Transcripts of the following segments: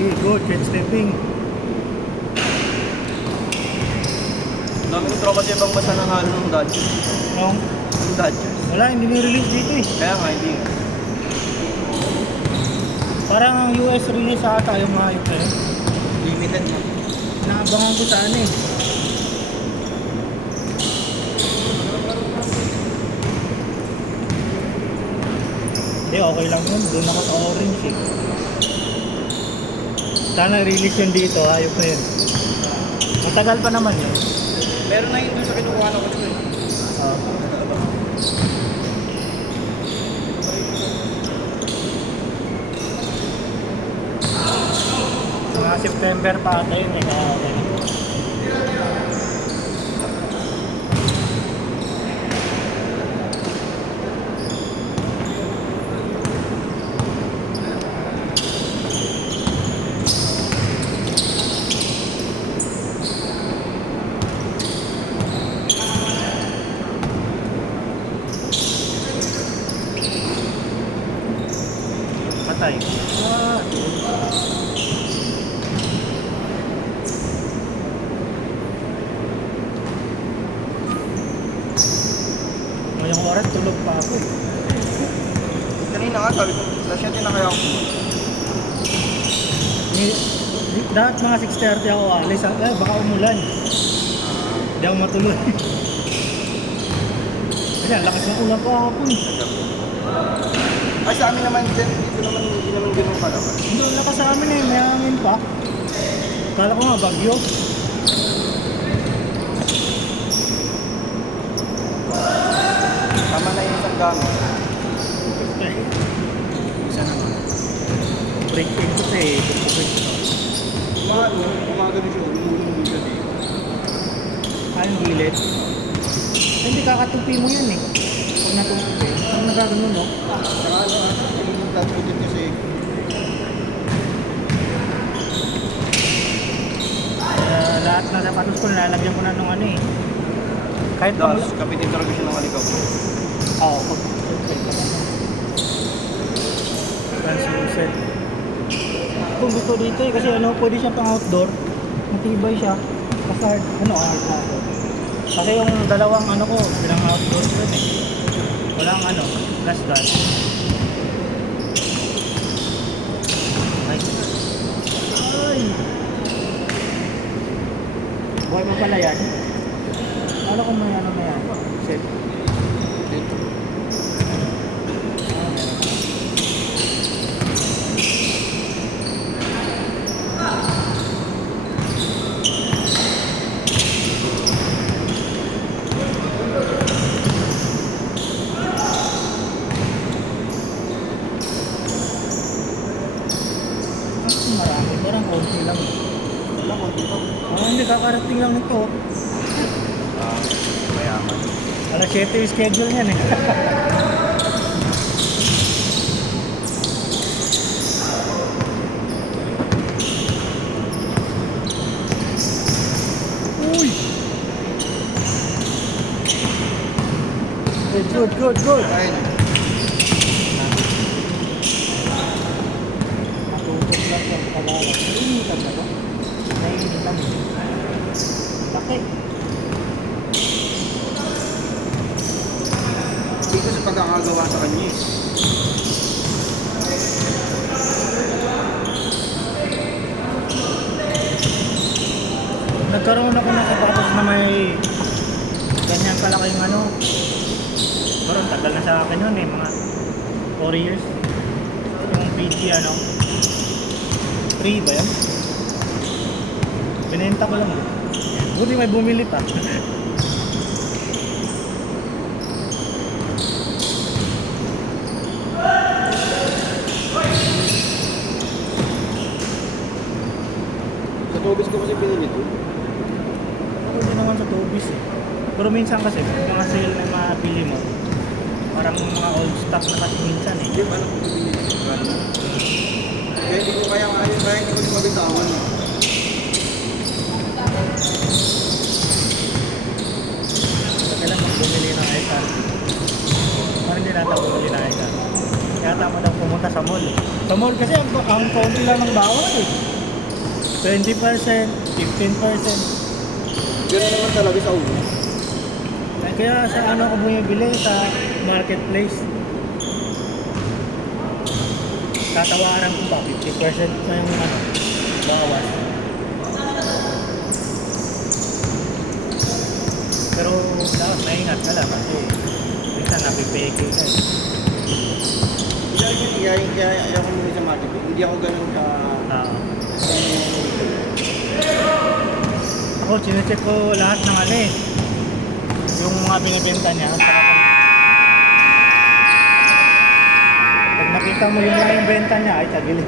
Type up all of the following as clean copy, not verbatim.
Okay, good. Jet stepping. Dami ng tropa sa ibang basa ng halo ng Dodgers. No? Ng Dodgers. Wala, hindi nirelease dito eh. Kaya nga, hindi nga. Parang ang US release ata yung mga ito eh. Limited na. Naabangan ko saan eh. Hindi, okay lang yun. Doon ako sa orange eh. Sana release yun dito, ayok na yun. Matagal pa naman yun. Meron na yun doon sa kinukuha na ko dito eh. Mga September pa ata yun eh. Okay. Patay. Ngayong oras tulog pa ako eh. Kanina nga sabi ko, last yan din na kaya ako. Dapat mga 6:30 ako alis. Baka umulan. Hindi ako matuloy. Kasi ang lakas ng ulan pa ako eh. Ay sa amin naman dyan, hindi naman ganun kalaman. Hindi ang lakas sa amin eh. May hangin pa. Kala ko nga bagyo. Tama na yung isang gamit. Isa naman. Break in ko eh. Umaga na siya, umulong siya dito. Kayang gilid. Hindi kakatupi mo yun eh. Pag natutupi. Pag nagagano no? Saka ano, yung tatputin kasi. Lahat na sapatos ko nilalagyan ko na nung ano eh. Kahit pag... Tapos kapitin talaga siya ng alikaw. Oo, translucent. Kung gusto dito eh, kasi ano, pwede siya pang outdoor. Matibay siya. Basta ano, outdoor. Kasi yung dalawang ano ko, bilang outdoor ko eh. Walang ano, gas gas. Nice. Ay! Buhay mo pala yan. Ano kung may ano na yan? Set. Marami, parang konti lang. Wala ko dito. Hindi, kakarating lang ito. Mayaman. Alas 7 yung schedule niyan eh. Uy! Good. Ayun. Matutok lang yung kalalang. Nainitan na ba? Nainitan. Laki. Hindi ko sa pagkakagawa sa kanya eh. Nagkaroon ako ng sapatos na may ganyan kalaking ano. Pero tagal na sa akin yun eh, mga 4 years. Yung PG ano. 3 ba yan? Binenta ko lang. Buti may bumili pa. Sa tubis ko kasi pinili ito. Ako din naman sa Tobis eh. Pero minsan kasi, mga sale na mabili mo, parang mga old stock na kasi minsan eh. Hindi, alam ko pinili ito. Kaya hindi ko kaya hindi ko mabitawan. Kailan mag bumili ng iPad? Parang hindi natin bumili ng iPad. Kaya tama daw pumunta pumunta sa mall. Sa mall kasi ang konti lang ng bawas eh. 20%, 15%. Ganun naman talaga sa ulo. Kaya sa ano ako bumibili sa marketplace. Tatawaran ko pa 50% na yung ano, bawas. Pero dapat maingat ka lang kasi minsan napipeke ka eh. Kaya ayaw ko muna sa market. Hindi ako ganun ka... Ah. Ako, chinecheck ko lahat ng ano eh. Yung mga binibenta niya. Saka pag nakita mo yun lang yung benta niya, ay tagilid.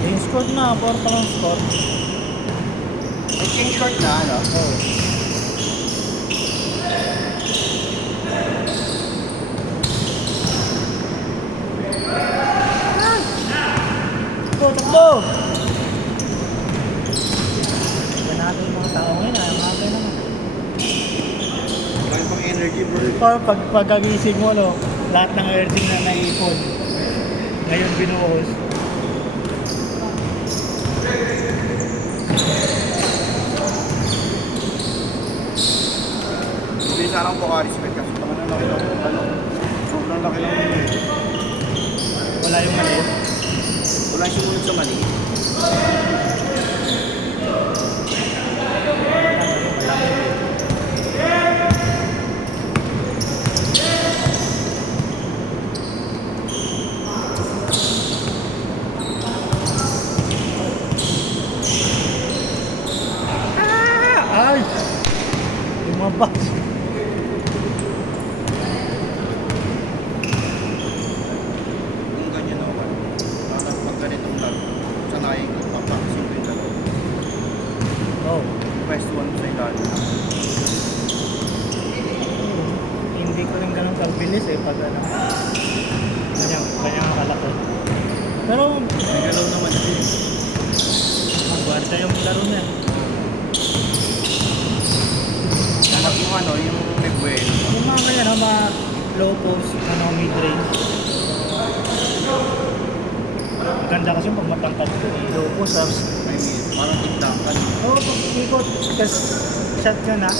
Yung score na, portang score. Exchange short na, ano? Oh. Takbo! Tignan natin yung mga tao ngayon, ayaw nga kayo naman. Marami pang energy, bro. Pagkagising mo, no, lahat ng energy na naipon, ngayon binuhos. Hindi sana akong Pocari-Sweat kasi naman ang laki lang yung ano. Sobrang laki lang yun. Wala yung maliit. Wala yung sumunod sa mali. Ay! Lumabas. Kung ganyan ako, bakit pag ganitong laro, sanayin ko, papakisin ko yung laro. Oh. Pwesto 1 sa ilalim. Hindi ko rin ganun kabilis eh pag ano. Kanyang kalaki. Pero, May galaw naman din. magwarta yung laro niya. Yung ano, yung nagwell. Yung mga kanya, no, mga low post, ano, mid-range. Maganda kasi pag matangkad ko eh. Low post, tapos, I mean, parang tigdakan. oh, pag ikot, tapos shot ka na.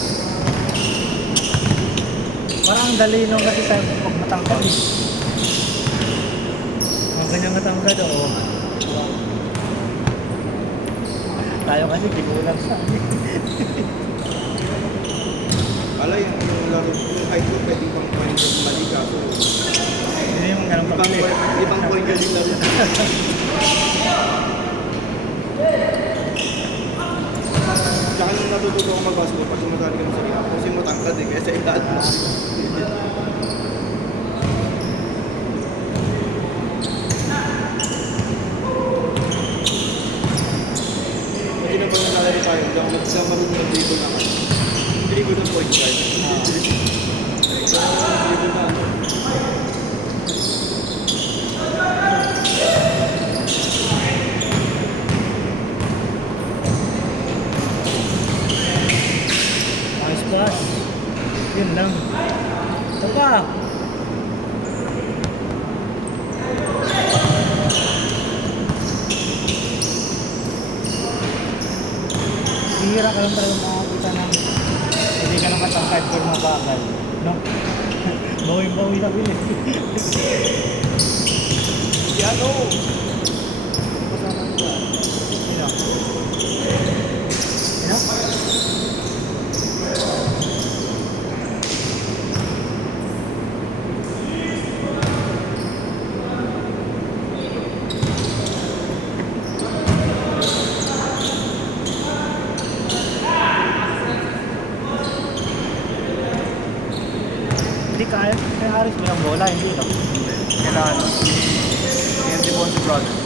Parang ang dali nung kasi sa pag matangkad eh. Ang ganyang matangkad, oo. Wow. Tayo kasi kikulang sa Wala yung laro, yung height ko pwede pang point yung mali kaso. hindi yung ganun pabilis. Di pang point yun yung laro. Tsaka nung natututo ako mag-basketball, pag sumatali ka sa liha, kasi matangkad eh, kaya sa ilalim. Kasi na pag nalalaro tayo, hindi ako marunong mag-dribble na kasi. Dribble ng point guard. Dribble na ano. Nice pass. Yun lang. Ito pa. Hihira ka lang talaga makakita ng hindi ka lang matangkad pero mabagal. No? Bawing-bawi na bilis. Yan o! Kasama ko. Sino? Sino? Hindi kaya. Kaya Aris mo yung bola, hindi no? Kailangan. Yan si Bonzo Brothers.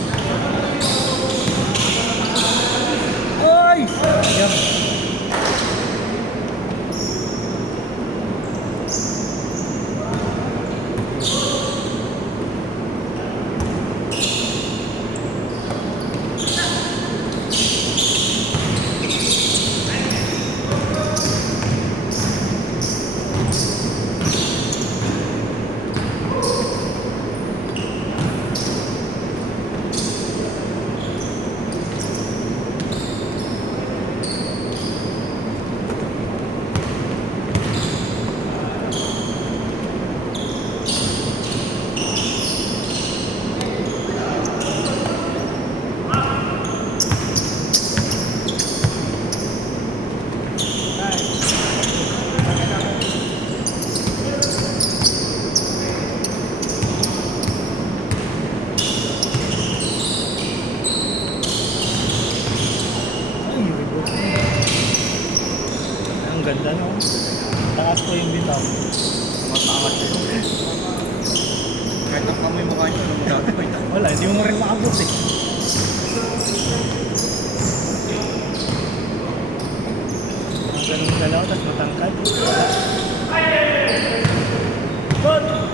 ganda no. Taas ko yung bitaw. Mataangat yun. Kahit ang kamay mukha nyo, ano magagawin na? Wala, hindi mo rin maabot eh. Mga ganun dalawa, tapos matangkad. Good!